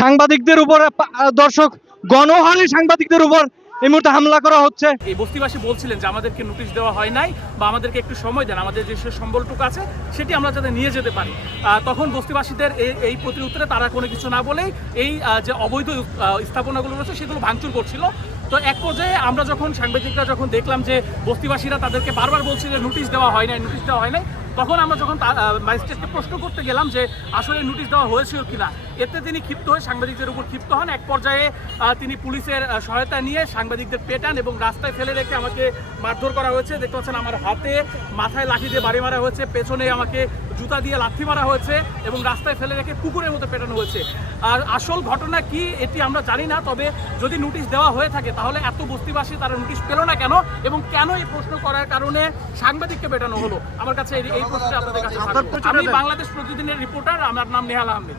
সাংবাদিকদের উপর দর্শক গণহারে সাংবাদিকদের উপর এই মুহূর্তে হামলা করা হচ্ছে। এই বস্তিবাসী বলছিলেন যে আমাদেরকে নোটিশ দেওয়া হয় নাই বা আমাদেরকে একটু সময় দেন, আমাদের যে সম্বলটুকু আছে সেটি আমরা যাতে নিয়ে যেতে পারি। তখন বস্তিবাসীদের এই প্রতি উত্তরে তারা কোনো কিছু না বলেই এই যে অবৈধ স্থাপনাগুলো রয়েছে সেগুলো ভাঙচুর করছিল। তো এক পর্যায়ে আমরা যখন সাংবাদিকরা যখন দেখলাম যে বস্তিবাসীরা তাদেরকে বারবার বলছিল যে নোটিশ দেওয়া হয় নাই, নোটিশ দেওয়া হয় নাই, তখন আমরা যখন ম্যাজিস্ট্রেটকে প্রশ্ন করতে গেলাম যে আসলে নোটিশ দেওয়া হয়েছিল কিনা, এতে তিনি ক্ষিপ্ত হয়ে সাংবাদিকদের উপর ক্ষিপ্ত হন। এক পর্যায়ে তিনি পুলিশের সহায়তা নিয়ে সাংবাদিকদের পেটান এবং রাস্তায় ফেলে রেখে আমাকে মারধর করা হয়েছে। দেখতে পাচ্ছেন আমার হাতে মাথায় লাঠি দিয়ে বাড়ি মারা হয়েছে, পেছনে আমাকে জুতা দিয়ে লাথি মারা হয়েছে এবং রাস্তায় ফেলে রেখে কুকুরের মতো পেটানো হয়েছে। আর আসল ঘটনা কি এটি আমরা জানি না, তবে যদি নোটিশ দেওয়া হয়ে থাকে তাহলে এত বস্তিবাসী তারা নোটিশ পেল না কেন এবং কেন এই প্রশ্ন করার কারণে সাংবাদিককে পেটানো হলো, আমার কাছে এই প্রশ্নটা আপনাদের কাছে। আমি বাংলাদেশ প্রতিদিনের রিপোর্টার, আমার নাম নেহাল আহমেদ।